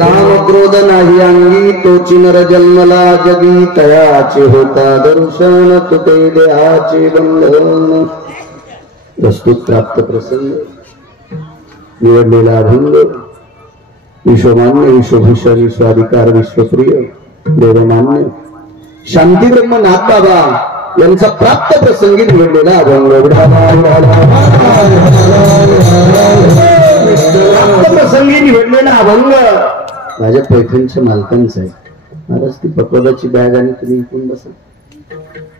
काम क्रोध नाही अंगी तोची नर जन्मला जगी तयाचे होता दर्शन तुटे देहाचे बंधन प्रस्तुत प्राप्त प्रसंग निवडलेला अभंग विश्वमान्य विश्वभूषण विश्वाधिकार विश्वप्रिय देवमान्य शांतीब्रह्म नाथबाबा यांचा प्राप्त प्रसंगी निवडलेला अभंग प्राप्त प्रसंगी निवडलेला अभंग माझ्या पैठणच्या मालकांचा आहे. महाराज ती पटोलाची बॅग आणि तुम्ही इकडून बसा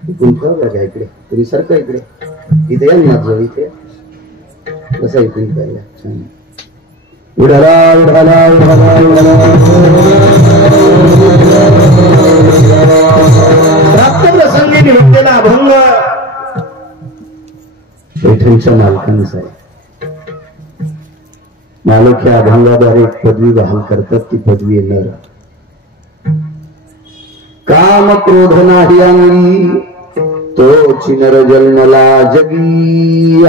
इकडून ठेवा बॅग इकडे तुम्ही सारखं इकडे इथे या ना जवळ इथे बसा इकडून पाहिला छान उडाला उडाला उडाला प्राप्त प्रसंगी निवडलेला अभंग पैठणच्या मालकांचा आहे. मालक या अभंगाद्वारे एक पदवी बहाल करतात ती पदवी नर काम क्रोध नाही अंगी तोची नर जन्मला जगी.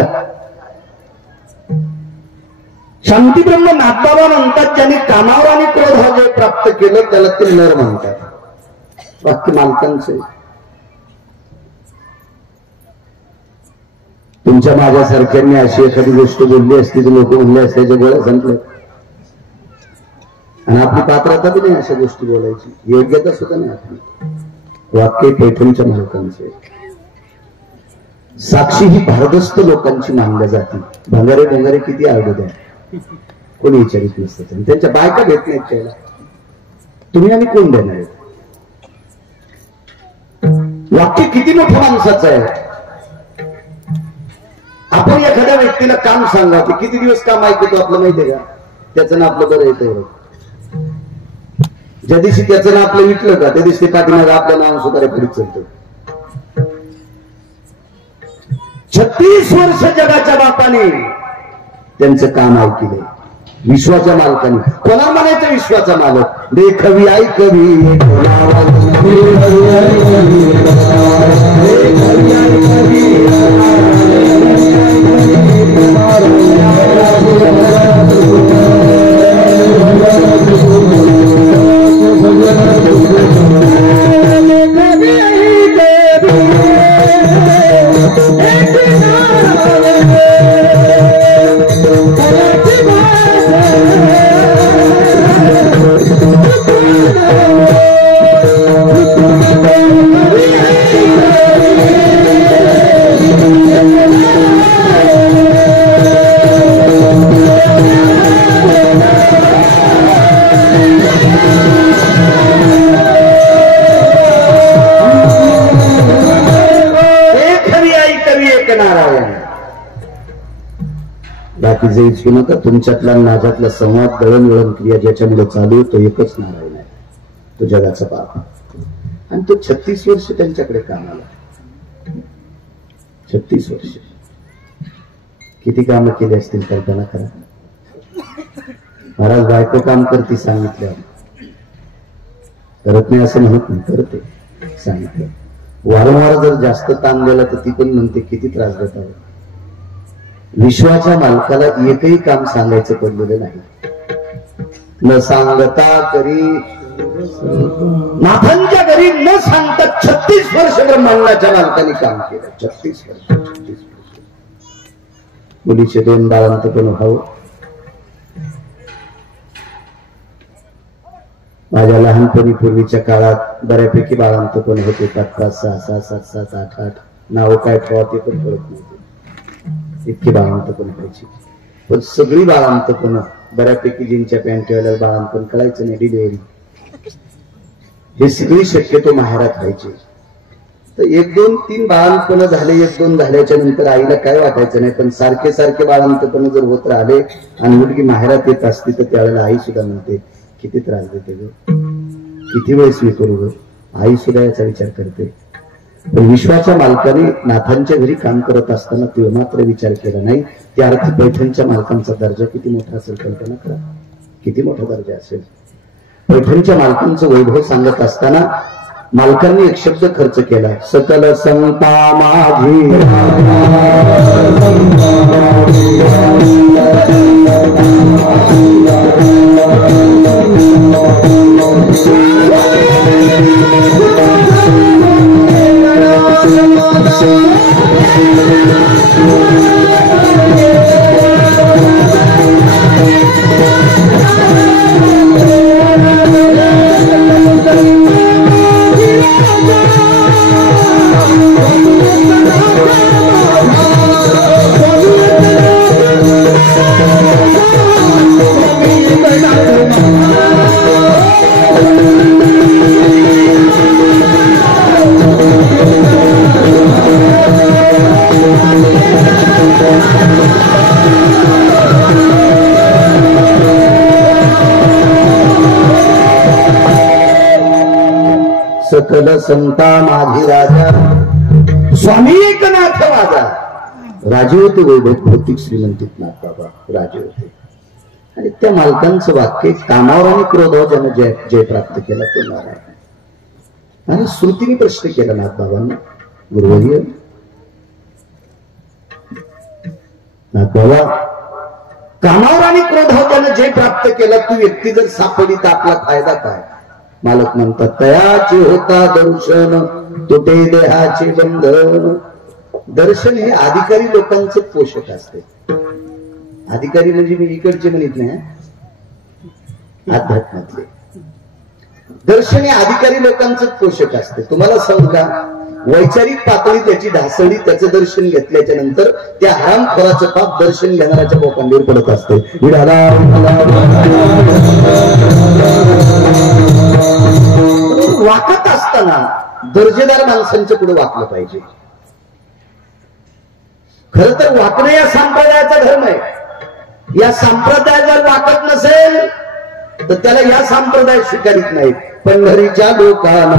शांतीब्रह्म नाथबाबा म्हणतात ज्याने कामावर आणि क्रोध हा जे प्राप्त केलं त्याला ते नर म्हणतात. वाक्य मालकांचे. तुमच्या माझ्यासारख्यांनी अशी एखादी गोष्ट बोलली असती तर लोक म्हणले असते गोळ्या संपले आणि आपली पात्रता बी नाही अशा गोष्टी बोलायची योग्यता सुद्धा नाही आपली. वाक्य पैठणच्या मालकांचे. साक्षी ही भारदस्त लोकांची मानल्या जाते. भंगारे भंगारे किती आडू द्या कोणी विचारित नसतं आणि त्यांच्या बायका भेट नाहीत त्याला तुम्ही आणि कोण देणार आहेत. वाक्य किती मोठं माणसाचं आहे. आपण एखाद्या व्यक्तीला काम सांगा ते किती दिवस काम ऐकतो आपलं माहितीये का त्याचं ना आपलं बरं येतं. ज्या दिवशी त्याचं ना आपलं विटलं का त्या दिवशी पाठीमागे आपलं नाव सुद्धा पुढे चालतं. 36 वर्ष जगाच्या बापाने त्यांचं काम ऐकले. विश्वाच्या मालकाने. कोणाला म्हणायचं विश्वाचा मालक देखवी ऐकवी बाकीचे इच्छू नका. तुमच्यातला माझ्यातला संवाद दळणवळण क्रिया ज्याच्यामुळे चालू तो एकच नारायण आहे. तो जगाचा बाप आणि तो 36 वर्ष त्यांच्याकडे कामाला. 36 वर्ष किती काम केले असतील कल्पना करा. महाराज बायको काम करते सांगितलं करत नाही असं म्हणत नाही करते सांगितलं. वारंवार जर जास्त ताण दिला तर ती पण म्हणते किती त्रास देत आहे. विश्वाच्या मालकाला एकही काम सांगायचं पडलेलं नाही. न सांगता करी नाथांच्या घरी न सांगता 36 वर्ष ब्रह्मांडाच्या मालकाने काम केलं. 36 वर्ष. मुलीचे 2 बाळांत पण व्हावं. माझ्या लहानपणी पूर्वीच्या काळात बऱ्यापैकी बाळांत पण होते. 5-5, 6-6, 7-7, 8-8 नाव काय ठेवा ते पण कळत नव्हते. इतकी बाळांतपण व्हायची. पण सगळी बाळांतपण बऱ्यापैकी जिंच्या पॅन्टवाल्या बाळांतपण कळायचं नाही. डिलिव्हरी हे सगळी शक्यतो माहेरात व्हायची. तर 1-2-3 बाळांतपण झाले. 1-2 झाल्याच्या नंतर आईला काय वाटायचं नाही. पण सारखे सारखे बाळांतपण जर होत राहिले आणि मुलगी माहेरात येत असते तर त्यावेळेला आई सुद्धा म्हणते किती त्रास देते ग किती वेळेस मी करू ग. आई सुद्धा याचा विचार करते. पण विश्वाच्या मालकाने नाथांच्या घरी काम करत असताना ते मात्र विचार केला नाही. त्या अर्थी पैठणच्या मालकांचा दर्जा किती मोठा असेल कल्पना करा. किती मोठा दर्जा असेल. पैठणच्या मालकांचं वैभव सांगत असताना मालकांनी एक शब्द खर्च केला. सकल संता माझी विठ्ठल संता माझी राजा स्वामी एकनाथ माझा. राजे होते वैभव भौतिक श्रीमंतीत नाथ बाबा राजे होते. आणि त्या मालकांचं वाक्य कामावर आणि क्रोधावर ज्यानं जय प्राप्त केला तो नारायण. आणि श्रुतीने प्रश्न केला नाथ बाबांना गुरुवर्य नाथ बाबा कामावर आणि क्रोधावर त्यानं जय प्राप्त केला तू व्यक्ती जर सापडली तर आपला फायदा काय. मालक म्हणतात तयाचे होता दर्शन तुटे देहाचे बंधन. दर्शन हे अधिकारी लोकांचं पोषक असते. अधिकारी म्हणजे मी इकडचे म्हणत नाही अध्यात्मातले. दर्शन हे अधिकारी लोकांचं पोषक असते. तुम्हाला सांगू का वैचारिक पातळी त्याची ढासळी त्याचं दर्शन घेतल्याच्या नंतर त्या हरामखोराचं पाप दर्शन घेणाऱ्याच्या बोकांडीवर पडत असते. वाकत असताना दर्जेदार माणसांच्या पुढे वाकलं पाहिजे. खर तर वाकणं या संप्रदायाचा धर्म आहे. या संप्रदाय जर वाकत नसेल तर त्याला या संप्रदाय स्वीकारित नाहीत. पंढरीच्या लोकांना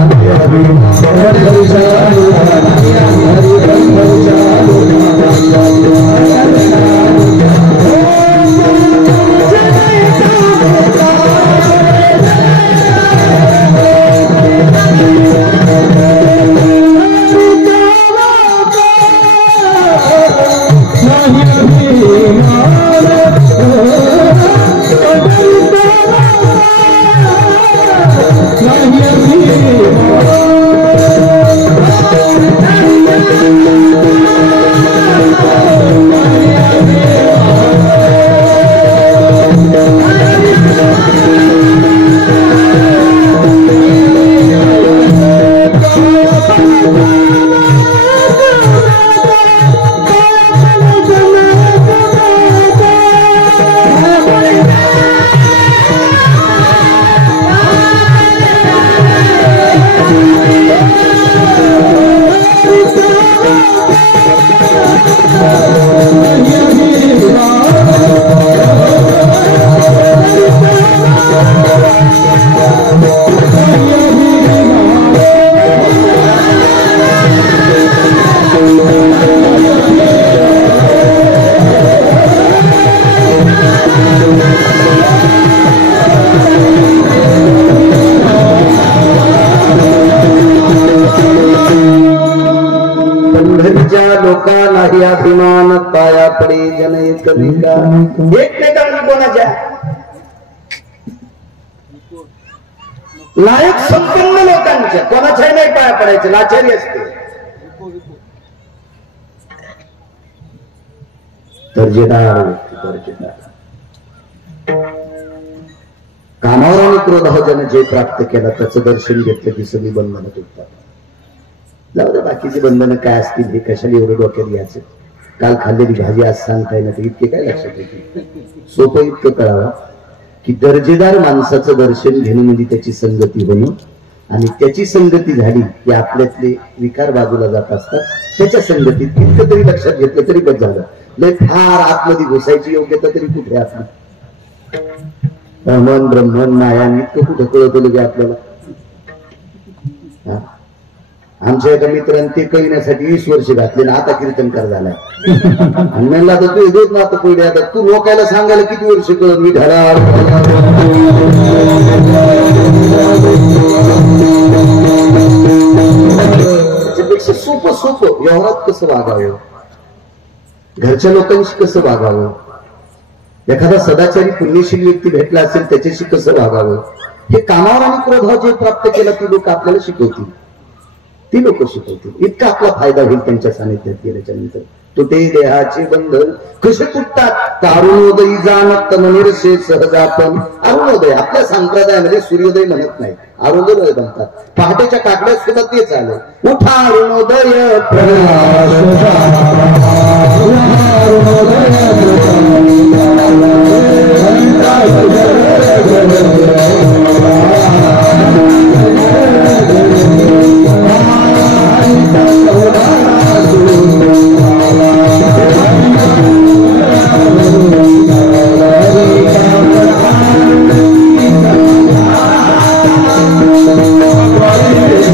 लोकांनाही अभिमान पाया पडे जन एकमेका एकमेकांना कोणाच्या लायक संपन्न लोकांच्या कोणाच्याही नाही पाया पडायचे. लाचारी असते. दर्जेदार व्यक्ती दर्जेदार कामावर आणि क्रोधावर ज्यानं जे प्राप्त केला त्याचं दर्शन घेतलं की सगळी बंधनं तुटतात. जाऊ दे बाकीची बंधनं काय असतील हे कशाला एवढं डोक्यात घ्यायचं. काल खाल्लेली भाजी आज सांगता येणार इतके काय लक्षात येते. सोपं इतकं कळावं की दर्जेदार माणसाचं दर्शन घेणं म्हणजे त्याची संगती होणं. आणि त्याची संगती झाली की आपल्यातले विकार बाजूला जात असतात. त्याच्या संगतीत इतकं तरी लक्षात घेतलं तरी बस झालं. लय फार आतमध्ये घुसायची योग्यता तरी कुठे आपली. ब्रह्मन ब्रह्मन माया इतकं कुठं कळत लगे आपल्याला. आमच्या एका मित्रांनी ते कळण्यासाठी 20 वर्ष घातले ना आता कीर्तनकार झालाय. आणि म्हणला तर तू देत ना आता पहिले आता तू लोकायला सांगायला किती वर्ष कळ मी धडा त्याच्यापेक्षा सोपं सोपं व्यवहारात कसं वागावं घरच्या लोकांशी कसं वागावं एखादा सदाचारी पुण्यशील व्यक्ती भेटला असेल त्याच्याशी कसं वागावं हे कामावर आणि क्रोधावर जे प्राप्त केलं ती लोक आपल्याला शिकवतील. ती लोक शिकवतील. इतका आपला फायदा होईल त्यांच्या सानिध्यात गेल्याच्या नंतर. तुटे देहाचे बंधन कसे तुटतात. अरुणोदयी जाणत मनिरसे सहजापन. अरुणोदय आपल्या संप्रदायामध्ये सूर्योदय म्हणत नाही अरुणोदय म्हणतात. पहाटेच्या काकड्यात सुद्धा तेच आलं. उठा अरुणोदय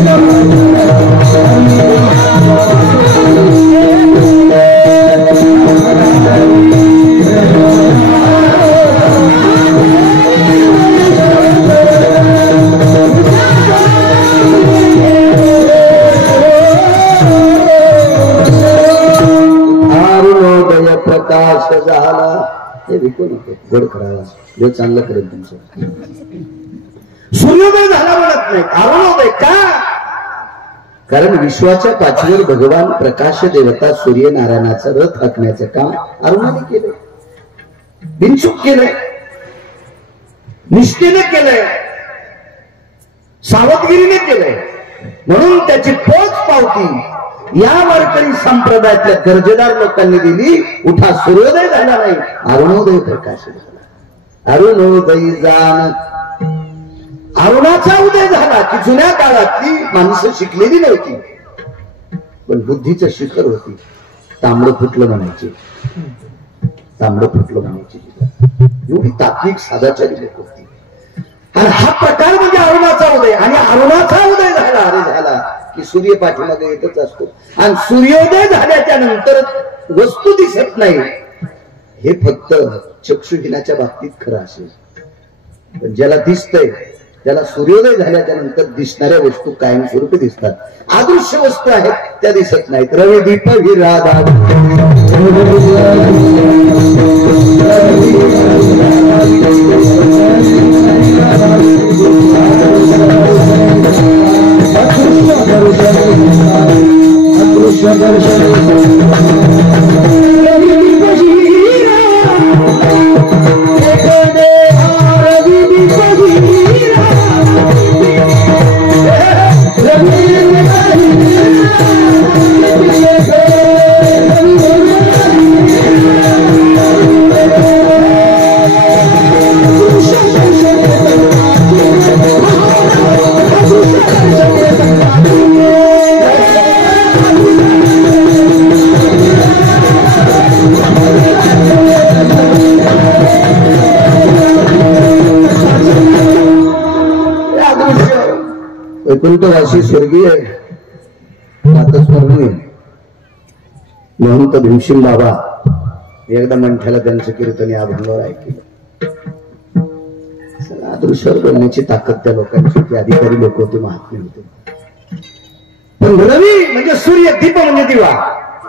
Thank you. देव चांगलं करेल तुमचं. सूर्योदय झाला म्हणत नाही, अरुणोदय का? कारण विश्वाच्या पाठीवर भगवान प्रकाश देवता सूर्यनारायणाचा रथ हाकण्याचं काम अरुणाने केलंय, बिनचूक केलंय, निष्ठेने केलंय, सावधगिरीने केलंय. म्हणून त्याची पोच पावती या वारकरी संप्रदायातल्या दर्जेदार लोकांनी दिली. उठा, सूर्योदय झाला नाही, अरुणोदय प्रकाश झाला. अरुणोदय जाण, अरुणाचा उदय झाला की जुन्या काळातली माणसं शिकलेली नव्हती, पण बुद्धीचं शिखर होती. तांबडं फुटलं म्हणायचे, तांबडं फुटलं म्हणायचे, एवढी तात्विक सादाचारी लोक होती. आणि हा प्रकार म्हणजे अरुणाचा उदय. आणि अरुणाचा उदय झाला, अरे झाला की सूर्य पाठीमागे येतच असतो. आणि सूर्योदय झाल्याच्या नंतर वस्तू दिसत नाही, हे फक्त चक्षुहीनाच्या बाबतीत खरं असेल. पण ज्याला दिसतंय त्याला सूर्योदय झाल्याच्या नंतर दिसणाऱ्या वस्तू कायमस्वरूपी दिसतात. अदृश्य वस्तू आहेत त्या दिसत नाहीत. रवी दीप विराधा वैकुंठवासी स्वर्गीय स्मरणीय महंत भीमसिंग बाबा एकदा मंठ्याला त्यांचं कीर्तन या अभंगावर ऐकलं. अदृश्यावर बोलण्याची ताकद त्या लोकांची होती. अधिकारी लोक होते, महात्मे होते. पण रवी म्हणजे सूर्य, दीप म्हणजे दिवा,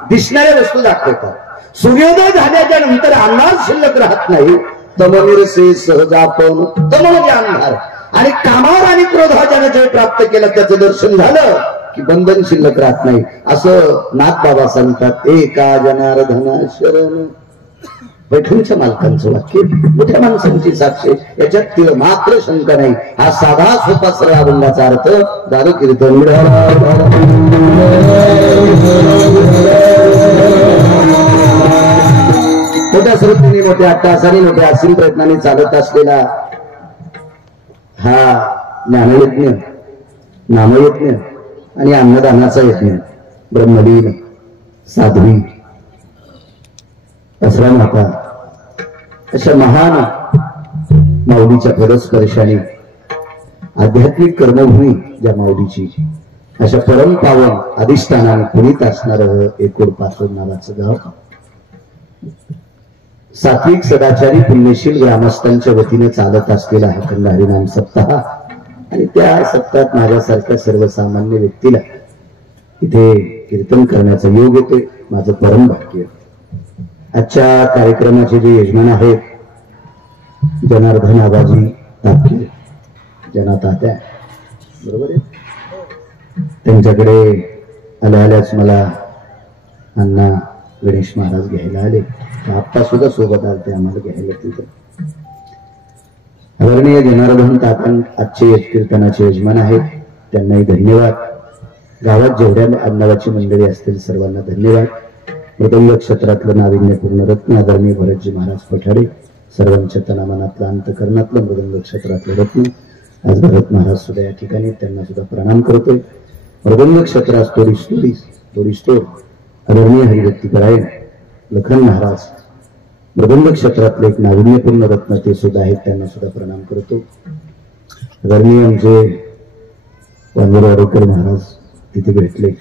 दिसणाऱ्या वस्तू दाखवतात. सूर्योदय झाल्याच्या नंतर अंधार शिल्लक राहत नाही. तमनिरसे सहजापन, तम म्हणजे अंधार. आणि कामावर आणि क्रोधाच्याने जे प्राप्त केलं त्याचं दर्शन झालं की बंधन शिल्लक राहत नाही. असं नाथ बाबा सांगतात. एका जनार्दना शरण, पैठणच्या मालकांचं वाक्य, मोठ्या माणसांची साक्षी, याच्यात तिळ मात्र शंका नाही. हा साधा सोपा सरळ अभंगाचा अर्थ दारू कीर्तन. मोठ्या श्रद्धेने, मोठ्या अट्टासाने, मोठ्या असीम प्रयत्नाने चालत असलेला हा ज्ञानयज्ञ, नामयज्ञ आणि अन्नदानाचा यज्ञ, ब्रह्मलीन, साध्वी, असरा माता अशा महान माऊलीच्या परस्पर्शाने आध्यात्मिक कर्मभूमी ज्या माऊलीची, अशा परम पावन अधिष्ठानाने पुनीत असणार एकोडपासून नावाचं गाव. सात्विक सदाचारी पुण्यशील ग्रामस्थांच्या वतीने चालत असलेला हा अखंड हरिनाम सप्ताह. आणि त्या सप्ताहात माझ्यासारख्या सर्वसामान्य व्यक्तीला इथे कीर्तन करण्याचा योग येतोय. माझं परम भाग्य. आजच्या कार्यक्रमाचे जे यजमान आहेत जनार्दन आबाजी तापकीर, जना तात्या, बरोबर आहे, त्यांच्याकडे आल्याच मला अण्णा गणेश महाराज घ्यायला आले. आप्पा सुद्धा सोबत आलते आम्हाला घ्यायला तिथे. आदरणीय जनार्दन तात्या आजचे कीर्तनाचे यजमान आहेत, त्यांनाही धन्यवाद. गावात जेवढ्या अन्नावाची मंडळी असतील सर्वांना धन्यवाद. मृदंग क्षेत्रातलं नाविन्यपूर्ण रत्न आदरणीय भरतजी महाराज पठाडे, सर्वांच्या तनामनातलं अंतकरणातलं मृदंग क्षेत्रातलं रत्न आज भरत महाराज सुद्धा या ठिकाणी, त्यांना सुद्धा प्रणाम करतोय. मृदंग क्षेत्रात तोडीस्टोर आदरणीय हरिभक्तीपरायण लखन महाराज, मृदंग क्षेत्रातले एक नाविन्यपूर्ण रत्न ते सुद्धा आहेत, त्यांना सुद्धा प्रणाम करतो. आदरणीय आमचे वांगुरवाडेकर महाराज तिथे भेटले,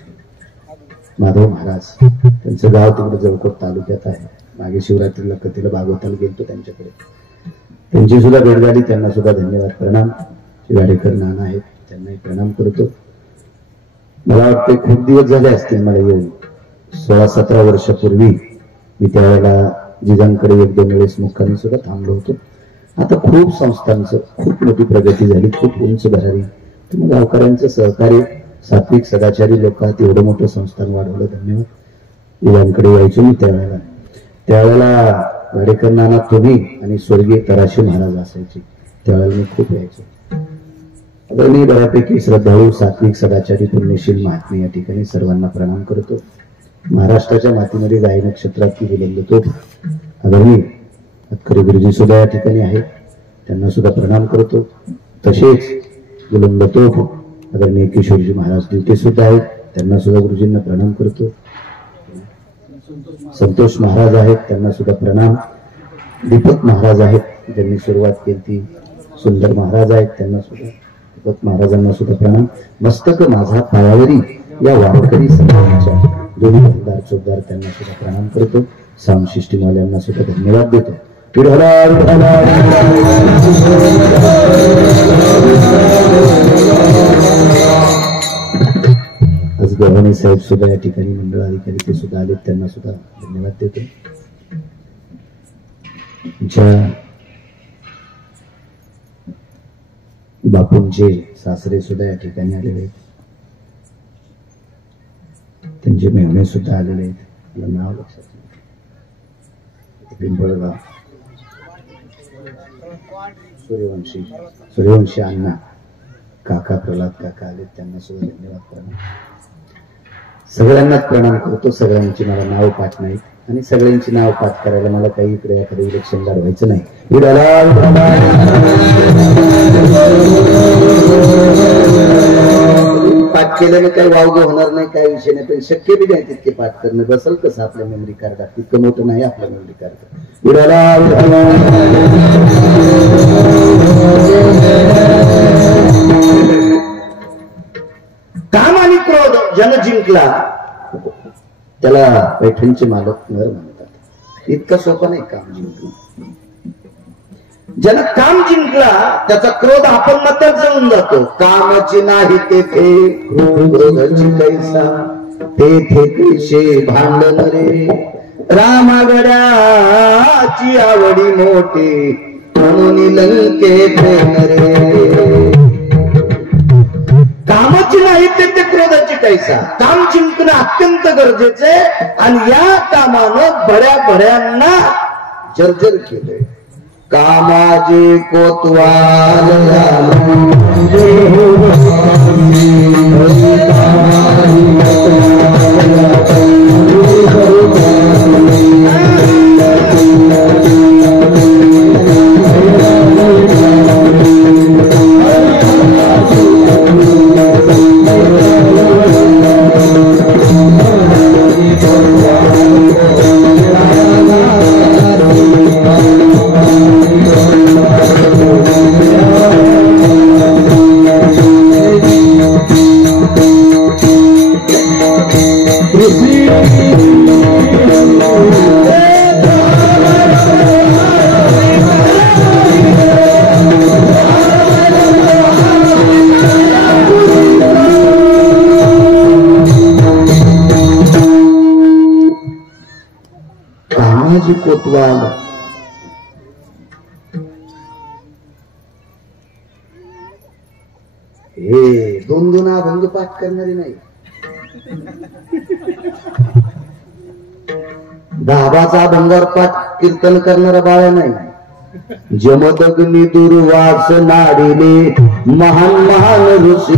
माधव महाराज, त्यांचं गाव तिकडे जळकोट तालुक्यात आहे. मागे शिवरात्रीला कथेला भागवताला गेलतो त्यांच्याकडे, त्यांची सुद्धा भेट झाली, त्यांना सुद्धा धन्यवाद प्रणाम. शिवाडेकर नाना आहेत, त्यांनाही प्रणाम करतो. मला वाटते खूप दिवस झाले असतील मला येऊन, 16-17 वर्षापूर्वी मी त्यावेळेला जिजांकडे 1-2 वेळेस मुक्कामी सुद्धा थांबलो होतो. आता खूप संस्थांचं खूप मोठी प्रगती झाली, खूप उंच भरारी. तुम्ही गावकऱ्यांचं सहकार्य, सात्विक सदाचारी लोक आहात, एवढं मोठं संस्थान वाढवलं, धन्यवाद. यांकडे यायचो मी त्यावेळेला वाडेकर नाना तुम्ही आणि स्वर्गीय तराशी महाराज असायचे, त्यावेळेला मी खूप यायचो. आता मी बऱ्यापैकी श्रद्धाळू, सात्विक सदाचारी, पुण्यशील महात्मे या ठिकाणी सर्वांना प्रणाम करतो. महाराष्ट्राच्या मातीमध्ये गाय नक्षत्रात बुलंद तोफ आदरणीय अतकरी गुरुजी सुद्धा या ठिकाणी आहेत, त्यांना सुद्धा प्रणाम करतो. तसेच बुलंद तोफ आदरणीय किशोरजी महाराज दिवटे सुद्धा आहेत, त्यांना सुद्धा गुरुजींना प्रणाम करतो. संतोष महाराज आहेत, त्यांना सुद्धा प्रणाम. दीपक महाराज आहेत, ज्यांनी सुरुवात केली ती. सुंदर महाराज आहेत, त्यांना सुद्धा, दीपक महाराजांना सुद्धा प्रणाम. मस्तक माझा पायावरी या वारकरी समाजाच्या दोन्ही मतदार चौकदार त्यांना सुद्धा प्रणाम करतो. साम सिस्टीमवाल्यांना सुद्धा धन्यवाद देतो. आज गव्हाणे साहेब सुद्धा या ठिकाणी मंडळ अधिकारी ते सुद्धा आले, त्यांना सुद्धा धन्यवाद देतो. ज्या बापूंचे सासरे सुद्धा या ठिकाणी आलेले आहेत, त्यांचे मेहणे सुद्धा आलेले आहेत, मला नाव लक्षात नाही. पिंपळगाव सूर्यवंशी अण्णा काका प्रल्हाद काका आले, त्यांना सुद्धा धन्यवाद. प्रणाम. सगळ्यांनाच प्रणाम करतो. सगळ्यांची मला नाव पाठ नाही आणि सगळ्यांची नाव पाठ करायला मला काही इकडे एखादं इलेक्शन लढवायचं नाही. पाठ केल्याने काही वावगं होणार नाही, काही विषय नाही, पण शक्य बी नाही तितके पाठ करणं. बसल कसं आपल्या मेमरी कार्डात, तितकं मोठं नाही आपलं मेमरी कार्ड. काम आणि क्रोध जन जिंकला त्याला पैठणचे मालक नर म्हणतात. इतकं सोपं नाही काम जिंकणं. ज्यानं काम जिंकला त्याचा क्रोध आपण मतात जाऊन जातो. कामाची नाही तेथे क्रोधाची कैसा, तेथे कैसे भांडण रे. रामागडाची आवडी मोठी म्हणून लंकेत रे. कामाची नाही ते क्रोधाची कैसा. काम जिंकणं अत्यंत गरजेचं आहे आणि या कामानं बऱ्याबऱ्यांना जर्जर केलंय. कामाजी कोतवाल कोतवाल. हे दोन दोन अभंग पाठ करणारे नाही, दाबाचा अभंगावर पाठ कीर्तन करणारा बाळा नाही. जमदग्नी दुर्वास नाडीने महान महान ऋषी.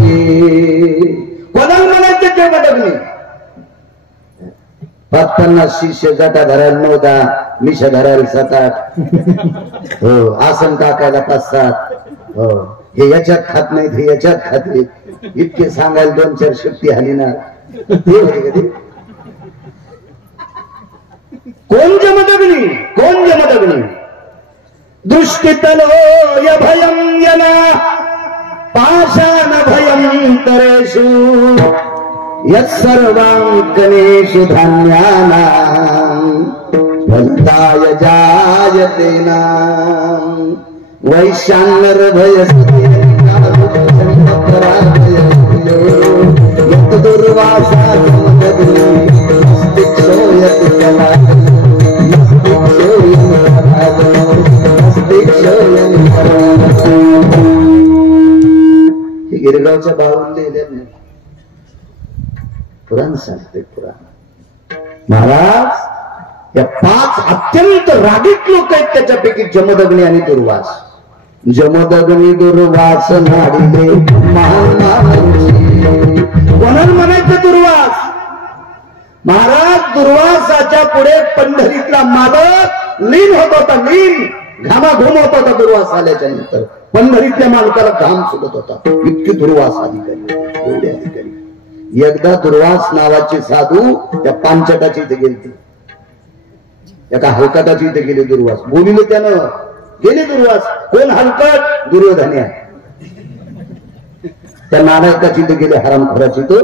कोणाला म्हणायचं जमदग्नी? 50 शिष्य जटा धरायला 9-10, मिशा धरायला 7-8, हो आसन टाकायला 5-7, हो हे याच्यात खात नाहीत, हे याच्यात खाते, इतके सांगायला 2-4 शक्ती हली ना. कोण जमदग्नी? कोण जमदग्नी? दृष्टितलो य भयं यना पाषाण भयं तरेषु यत्सर्वांकनेषु धान्यानां फलताय जायते नाम. वैशान्यर्भयस्ते यत् दुर्वासा मस्तिक्षो यत् कला मस्तिक्षो यत् गिरगावच्या बाळून लिहिल्या नाही. पुराण सांगते पुराण. महाराज या 5 अत्यंत रागीट लोक आहेत, त्याच्यापैकी जमदग्नी आणि दुर्वास. जमदग्नी दुर्वास नाडिले कोणाला म्हणायचं दुर्वास. महाराज दुर्वासाच्या पुढे पंढरीतला मालक लीन होत होता, लीन घामाघूम होत होता. दुर्वास आल्याच्या नंतर पंढरीतल्या मालकाला घाम सुटत होता. इतके दुर्वास अधिकारी, एवढे अधिकारी. एकदा दुर्वास नावाचे साधू त्या पांचटाची इथे गेली, एका हलकटाची इथे गेले दुर्वास. बोलिले त्यानं, गेले दुर्वास. कोण हलकट? दुर्योधन आहे. त्या नारायकाची इथे गेले, हरामखोराची तो.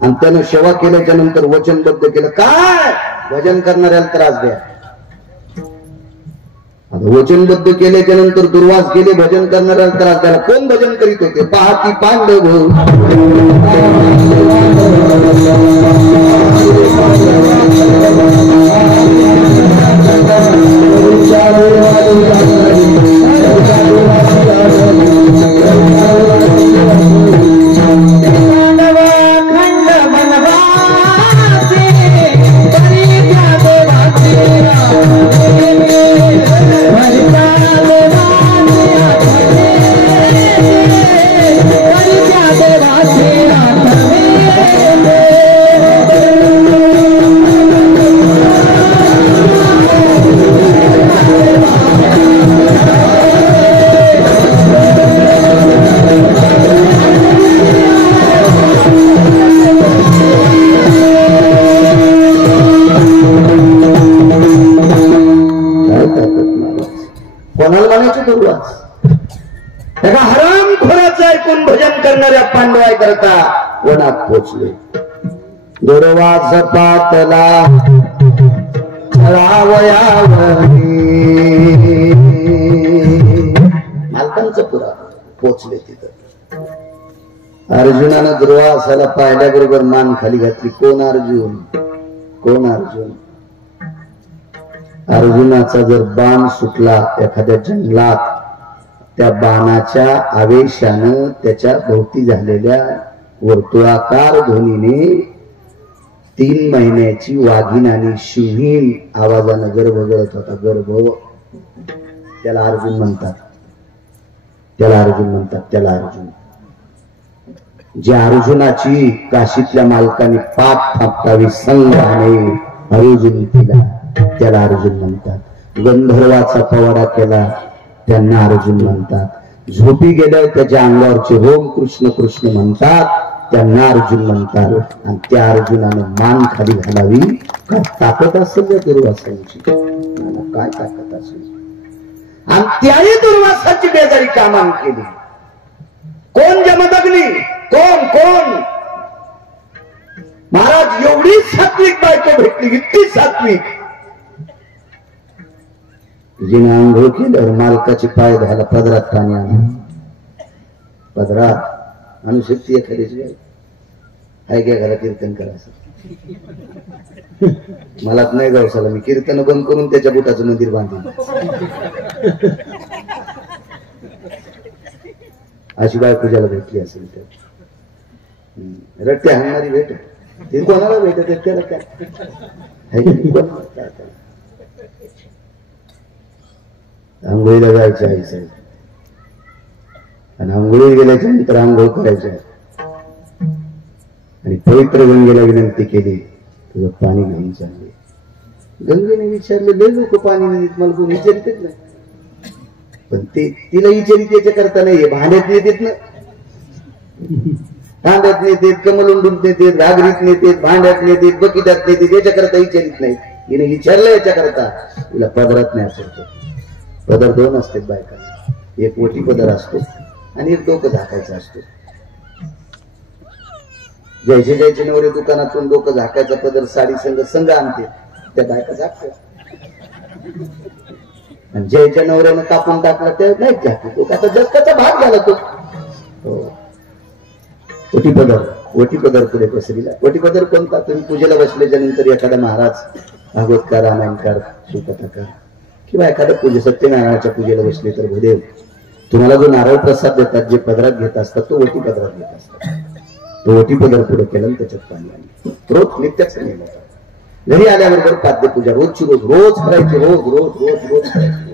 आणि त्यानं सेवा केल्याच्या नंतर वचनबद्ध केलं, काय भजन करणाऱ्याला त्रास द्या. वचनबद्ध केल्याच्या नंतर दुर्वास गेले भजन करणाऱ्याला त्रास द्यायला. कोण भजन करीत होते? पाहती पांडव पांडवाय करता वनात पोचले. दुर्वास पातला मालकांचं पुरा पोचले तिथं. अर्जुनानं दुर्वासाला पाहिल्याबरोबर मान खाली घातली. कोण अर्जुन? कोण अर्जुन? अर्जुनाचा जर बाण सुटला एखाद्या जंगलात, त्या बाणाच्या आवेशानं त्याच्या भोवती झालेल्या वर्तुळाकार ध्वनीने 3 महिन्याची वाघीण आणि शिवीण आवाजानं गर्भ गळत होता. गर्भ. त्याला अर्जुन म्हणतात. त्याला अर्जुन म्हणतात. त्याला अर्जुन. ज्या अर्जुनाची काशीतल्या मालकाने पाठ थापटावी संघाने अर्जुन केला, त्याला अर्जुन म्हणतात. गंधर्वाचा पवाडा केला, त्यांना अर्जुन म्हणतात. झोपी गेल्यावर त्याच्या अंगावरचे रोम कृष्ण कृष्ण म्हणतात, त्यांना अर्जुन म्हणतात. आणि त्या अर्जुनानं मान खाली घालावी. काय ताकद असेल या दुर्वासाची, काय ताकद असेल. आणि त्याही दुर्वासाची बेजारी कामान केली. कोण? जमदग्नी. कोण? कोण? महाराज एवढी सात्विक बायको भेटली, इतकी सात्विक. जिने आंघोळ केल्यावर मालकाचे पाय घाला, पदरात पाणी आणा. पदरात आणू शकते एखाद्याची आहे का? घरा कीर्तन करायचं मलाच नाही गावसाला. मी कीर्तन बंद करून त्याच्या बुटाचं मंदिर बांधेन. अशी बायको ज्याला भेटली असेल तर रट्टे हाणणारी भेट ती कोणाला भेटत त्याला काय? आंघोळीला जायचं आहे साहेब, आणि आंघोळी गेल्याच्या नंतर आंघोळ करायचं आहे. आणि पवित्र गंगेला विनंती केली, तुझं पाणी घेऊन चालले. गंगेने विचारले, लय लोक पाणी नाही, मला कोण विचारितच नाही. पण ते तिला विचारित याच्या करता नाहीये. भांड्यात नेतेत ना, भांड्यात नेतेत, कमलुंडून नेतेत, घागरीत नेतेत, भांड्यात नेतेत, बकिटात नेतेत, याच्या करता विचारित नाही. हिने विचारलं याच्या करता, तिला पदरात नाही असतो. पदर दोन असते बायकांना, एक मोठी पदर असतो आणि एक डोकं झाकायचा असतो. जयचे जयचे नवरे दुकानातून डोकं झाकायचा पदर साडी संघ आणते, त्या बायका झाकतात. आणि जयच्या नवऱ्यानं कापून टाकला ते नाही झाकतो, डोक्याचा जसकाचा भाग झाला तो. वटी पदर पुढे पसरीला. वटी पदर कोणता? तुम्ही पूजेला बसल्याच्या नंतर एखादा महाराज भागवतकार, रामायणकार, सुकथाकार किंवा एखाद्या पूजे सत्यनारायणाच्या पूजेला बसले तर भूदेव तुम्हाला जो नारळ प्रसाद देतात, जे पदरात घेत असतात, तो ओटी पदरात घेत असतात. तो ओटी पदर पुढे केलं आणि त्याच्यात पाणी आलं. रोज नित्याच नियम होता. घरी आल्याबरोबर पाद्यपूजा रोजची रोज करायची, रोज रोज रोज रोज करायची.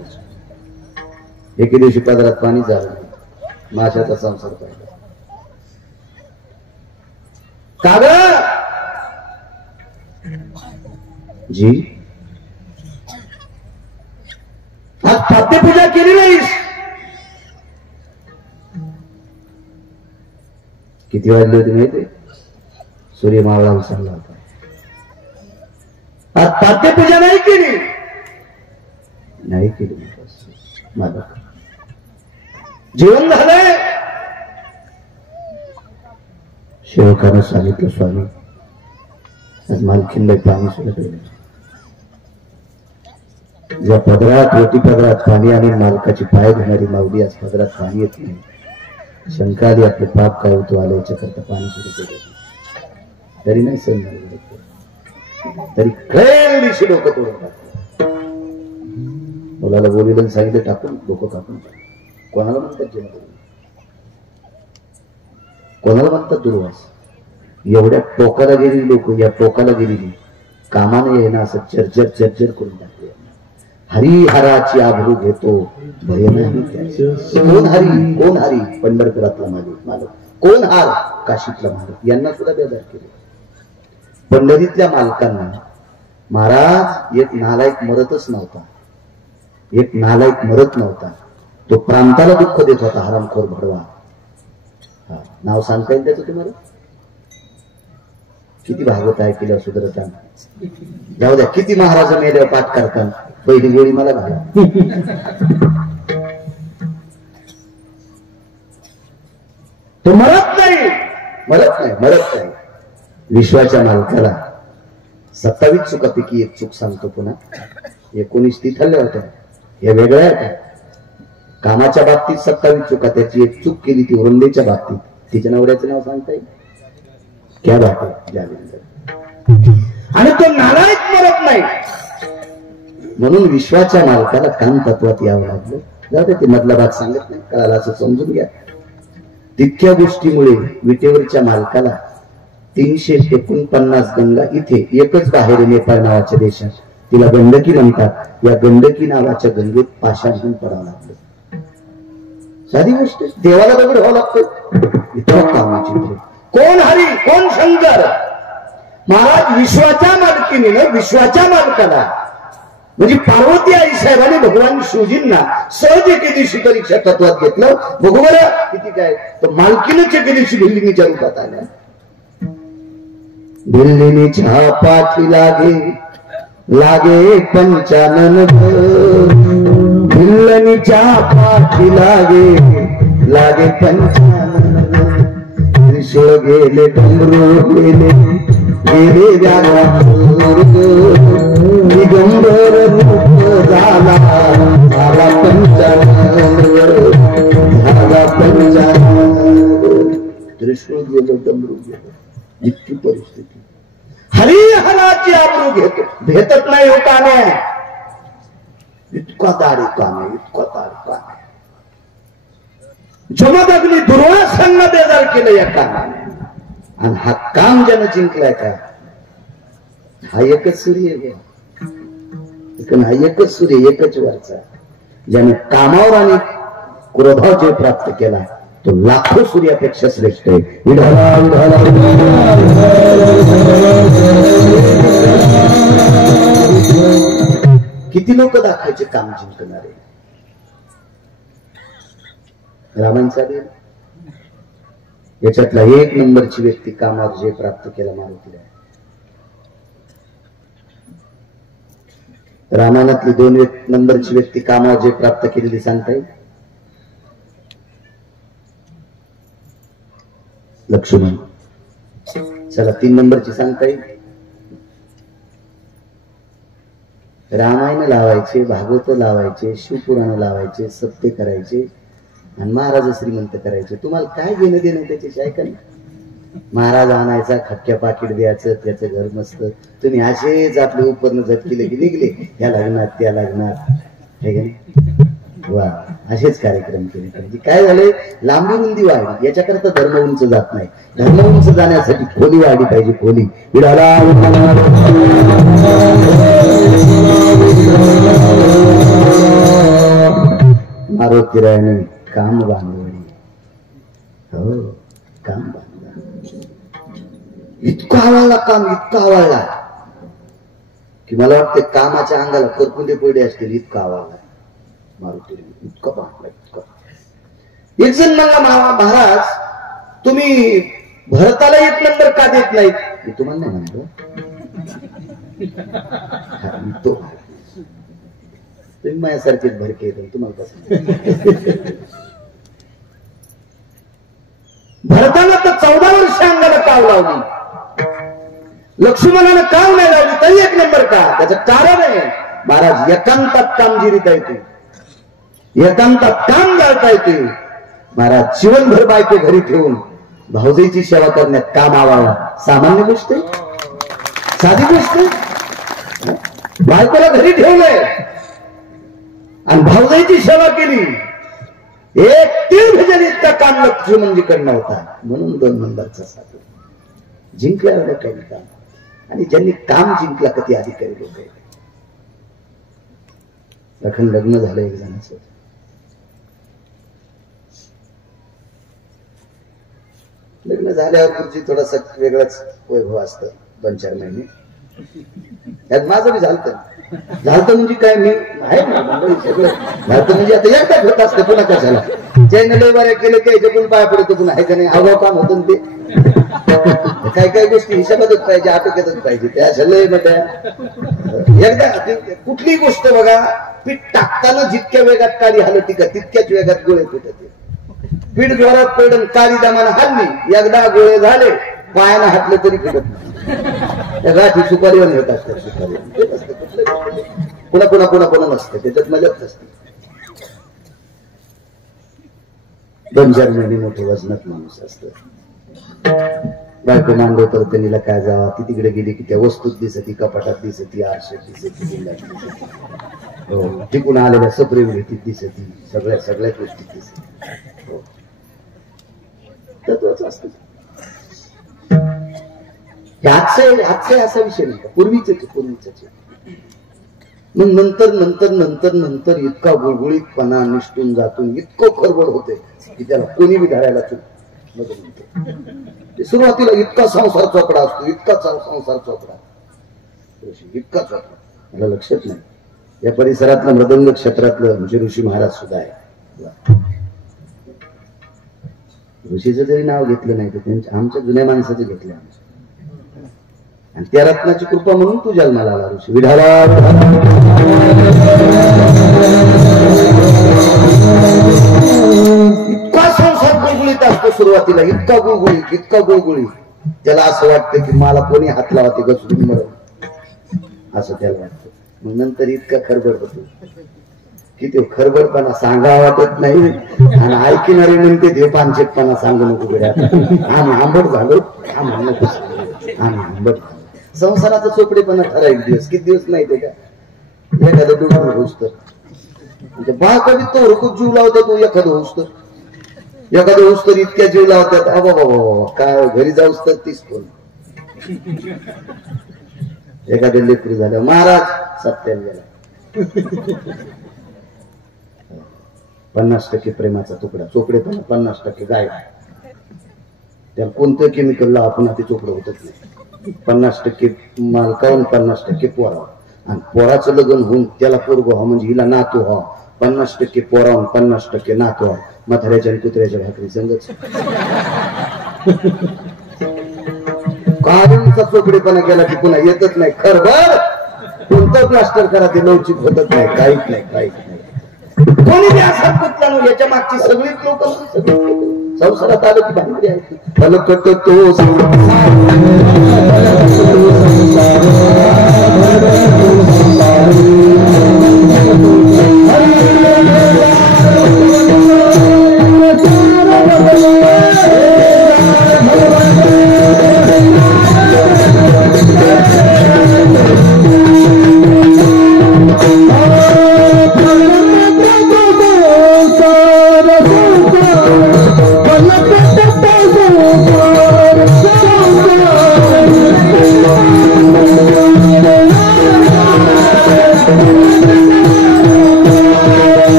एके दिवशी पदरात पाणी झालं नाही, माशाचा संसार पाहिला. का जी आज पाद्यपूजा केली नाहीस? किती वाजले होते माहिती? सूर्य मावळा विसरला होता. आज पाद्यपूजा नाही केली, नाही केली. माझं जीवन झालंय. सेवकानं सांगितलं, स्वामी आज मालकीनबाई पाणी सुद्धा केलं. ज्या पदरात ओटी पदरात पाणी आणि मालकाची पाय धुणारी माऊली आज पदरात पाणी येत नाही. शंकाली आपले पाप काय होतो आलं याच्याकरता पाणी सुरू केलं, तरी नाही सण झाले, तरी खैर दिवशी डोकं तोडून टाकलं. मुलाला बोलीला सांगितलं टाकून डोकं टाकून. कोणाला म्हणतात जेवण, कोणाला म्हणतात दुर्वास. एवढ्या टोकाला गेलेली लोक, या टोकाला गेलेली कामाने येणं असं चर्चर चर्चर करून टाकले. हरिहराची आबरू घेतो भय नाही. कोण हरी, कोण हरी? पंढरपुरातला मालक. कोण हार? काशीतला मालक. यांना सुद्धा बेजार केले. पंढरीतल्या मालकांना महाराज एक नालायक मरतच नव्हता, एक नालायक मरत नव्हता. तो प्रांताला दुःख देत होता, हरामखोर भडवा. नाव सांगता येईल त्याचं तुम्हाला? किती भागवत आहे केलं सुधरताना. जाऊ द्या, किती महाराज मेल्यावर पाठ करताना पहिली गोळी मला घाला. तो मरत नाही, मरत नाही, मरत नाही. विश्वाच्या मालकाला 27 चुकापैकी एक चूक सांगतो पुन्हा. 19 ती ठरल्या होत्या, या वेगळ्या होत्या. कामाच्या बाबतीत 27 चुका, त्याची एक चूक केली ती वृंदेच्या बाबतीत. तिच्या नवऱ्याचं नाव सांगता येईल? क्या बात आहे, आणि तो नालायक मरत नाही. म्हणून विश्वाच्या मालकाला काम तत्वात यावं लागलं. जाऊ ते मधला भाग सांगत नाही, कळाला असं समजून घ्या. तितक्या गोष्टीमुळे विटेवरच्या मालकाला 349 गंगा इथे एकच बाहेर नेपाळ नावाच्या देशात, तिला गंडकी म्हणतात, या गंडकी नावाच्या गंगेत पाषाण घेऊन पडावं लागलं. साधी गोष्ट, देवाला दगड व्हावं लागतं. इतकं कामाची. कोण हरी, कोण शंकर? महाराज विश्वाच्या मालकीने, विश्वाच्या मालकाला म्हणजे पार्वती आई साहेबांनी भगवान शिवजींना सहज एके दिवशी परीक्षा तत्वात घेतलं. बघू बरं किती काय, तर मालकीनच एके दिवशी भिल्लिनीच्या रूपात आल्या. भिल्लिनीच्या पाठी लागे लागे पंचानन, भिल्लिनीच्या पाठी लागे लागे पंचानन. त्रिशूळ गेले, डमरू गेले, गेले दिगंबर रूप झाला, झाला पंचानन, झाला पंचानन. त्रिशूळ गेलं, डमरू गेलं, इतकी परिस्थिती. हरिहराची आबरू घेतो, भेटत नाही हो काने. इतका दाढी काने, इतका दाढी काने. जमदग्नी दुर्वासांना बेजार केलं या कामाने. आणि हा काम ज्यानं जिंकलाय का, हा एकच सूर्य आहे. हा एकच सूर्य, एकच वरचा. ज्यानं कामावर आणि क्रोधावर जे प्राप्त केला तो लाखो सूर्यापेक्षा श्रेष्ठ आहे. विढाला विढाला किती लोक दाखवायचे काम जिंकणारे. रामांचा देव याच्यातला 1 नंबरची व्यक्ती कामावर जे प्राप्त केला मारुतीला. रामायणातली 2 नंबरची व्यक्ती कामावर जे प्राप्त केलेली सांगता येईल? लक्ष्मण. चला 3 नंबरची सांगता येईल? रामायण लावायचे, भागवत लावायचे, शिवपुराण लावायचे, सत्य करायचे आणि महाराज श्रीमंत करायचे. तुम्हाला काय घेणं देणं त्याच्याशी? ऐका ना, महाराज आणायचा, खटक्या पाकिट द्यायचं, त्याचं घर मस्त. तुम्ही असेच आपले उपरनं झटकिले की निघले, या लग्नात त्या लग्नात. हे का नाही? वा, असेच कार्यक्रम केले पाहिजे. काय झालंय, लांबी रुंदी वाढली याच्याकरता धर्म उंच जात नाही. धर्म उंच जाण्यासाठी खोली वाढली पाहिजे. खोली विडाला मारुतीरायाने काम बांधवणी, हो काम बांधलं. इतका आवडला काम, इतका आवडला की मला वाटतं कामाच्या अंगाला करकुंडे पडले असतील, इतका आवडला मारुतीरायाने. इतकं बांधलं, इतकं. एक जण म्हणला, महाराज तुम्ही भरताला एक नंबर का देत नाहीत? मी तुम्हाला नाही म्हणतो, तुम्ही माझ्यासारखेच भरके येतो, तुम्हाला कसं. भरताना तर 14 वर्ष अंगाला काव लावली, लक्ष्मणानं काव नाही लावली तरी एक नंबर का? त्याचं कारण आहे, महाराज एकांतात कामगिरीत येते, एकांतात काम जाळता येते. महाराज जीवनभर बायको घरी ठेवून भाऊजाईची सेवा करण्यात काम आवाला सामान्य गोष्ट आहे, साधी गोष्ट आहे. बायकोला घरी ठेवलंय आणि भाऊजाईची सेवा केली. एक 3 भजन इतका काम लक्ष्मणजीकडनं होता, म्हणून 2 नंबरचा साधू जिंकल्या लोकांनी काम. आणि ज्यांनी काम जिंकला कधी अधिकारी लोक आहेत. लखन लग्न झालं एक जणांचं, लग्न झाल्यावर पुढची थोडासा वेगळाच वैभव असतं 2-4 महिने. त्यात माझं बी झालतं म्हणजे काय, मी आहे ना सगळं झालतं म्हणजे आता एकटाच होत असतं, पुन्हा कशाला ज्याने लय बऱ्या केलं त्याच्या पण पाय पडतो, पुन्हा आहे का नाही, अगाव काम होतं ते. काही काही गोष्टी हिशोबातच पाहिजे, आटोक्यातच पाहिजे. त्या लय मोठ्या एकदा कुठली गोष्ट बघा, पीठ टाकताना जितक्या वेगात काळी हलती का तितक्याच वेगात गोळे फुटते. पीठ जोरात पडून काळी दमानं हल्ली, एकदा गोळे झाले पायानं हातले तरी फुटत नाही. गाठी सुपारीवर येत असतात, सुपारी पुन्हा पुन्हा पुन्हा पुन्हा नसते, त्याच्यात मजाच नसते. 2-4 महिने मोठे वजनात माणूस असत. बायको मांडव तर त्यांनीला काय जावा, ती तिकडे गेली की त्या वस्तूत दिसती, कपाटात दिसती, आरशात दिसती, टिकून आलेल्या सपरे वृत्तीत दिसती, सगळ्याच गोष्टीत दिसती. तत्वच असत. आजचे असा विषय नाही, पूर्वीच. मग नंतर इतका गुळगुळीतपणा निष्ठून जातून इतकं खरबड होते की त्याला कोणी बी धरायला सुरुवातीला इतका संसार चोपडा असतो, इतका संसार चोपडा, इतका चोपडा. मला लक्षात नाही, या परिसरातलं मृदंग क्षेत्रातलं म्हणजे ऋषी महाराज सुद्धा आहे. ऋषीचं जरी नाव घेतलं नाही तर त्यांच्या आमच्या जुन्या माणसाचं घेतलं आमचं. आणि त्या रत्नाची कृपा म्हणून तू जन्माला आला ऋषी. विढाला इतका संसार गुळगुळीत असतो सुरुवातीला, इतका गुळगुळीत त्याला असं वाटतं की मला कोणी हात लावा ते गचून मरण, असं त्याला वाटतं. मग नंतर इतका खरबड होतो की ते खरबडपणा सांगा वाटत नाही, आणि ऐकणारे म्हणते ते पानचेटपणा सांगू नको गड्या, आम्ही आंबट झालो, आम्ही आंबट. संसाराचा चोपडेपणा ठराविक दिवस, किती दिवस माहितीये का, एखादं डुबून होऊस तर म्हणजे बा कधी तो खूप जीव लावतो, तो एखादं होऊस तर इतक्या जीव लावतात, अबा बाबा काय घरी जाऊस तर 30 कोण. एखाद्या लेकरू झालं महाराज सत्याला गेला, 50% प्रेमाचा तुकडा, चोपडेपणा 50% गायब. त्याला कोणतं केमिकल लावा पुन्हा ते चोपडं होतच नाही. 50% मालकावून 50% पोरावं, आणि पोराचं लग्न होऊन त्याला पोरग व्हा म्हणजे हिला नातू व्हा, 50% पोरावून 50% नातू व्हा. म्हाताऱ्याच्या आणि कुत्र्याच्या भाकरी संगच. कायमचा चोपडेपणा केला की पुन्हा येतच नाही. खरबर कोणतं प्लास्टर करा ते लवचिक होतच नाही, काहीच नाही. कोणी असा कुतला याच्या मागची सगळीच लोक संसारात आलं की भांगडी आहे.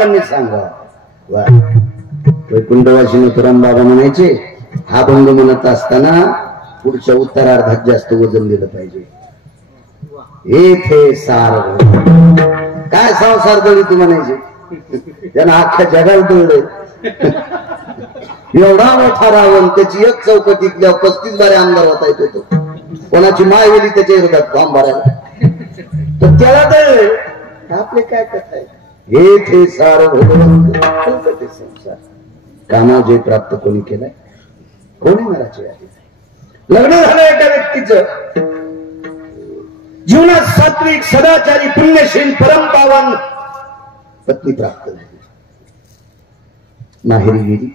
लोकांनी सांगा. वैकुंठवासी तुराम बाबा म्हणायचे, हा भंग म्हणत असताना पुढच्या उत्तरार्धात जास्त वजन दिलं पाहिजे. येथे सार काय संसार दळी तू म्हणायचे, त्यांना अख्ख्या जगाला दळलंय. एवढा मोठा रावण, त्याची एक चौकट इकल्या 35 बारे आमदार होता येतो तो. कोणाची माय गेली त्याच्या विरोधात फॉर्म भरायला, तर त्याला दळलंय. आपले काय करताय, येथे सार भगवंत संसार. कामा जे प्राप्त कोणी केलाय, कोणी मराठी आहे. लग्न झालं एका व्यक्तीचं, जीवनात सात्विक सदाचारी पुण्यशील परम पावन पत्नी प्राप्त झाली. माहेरी गेली.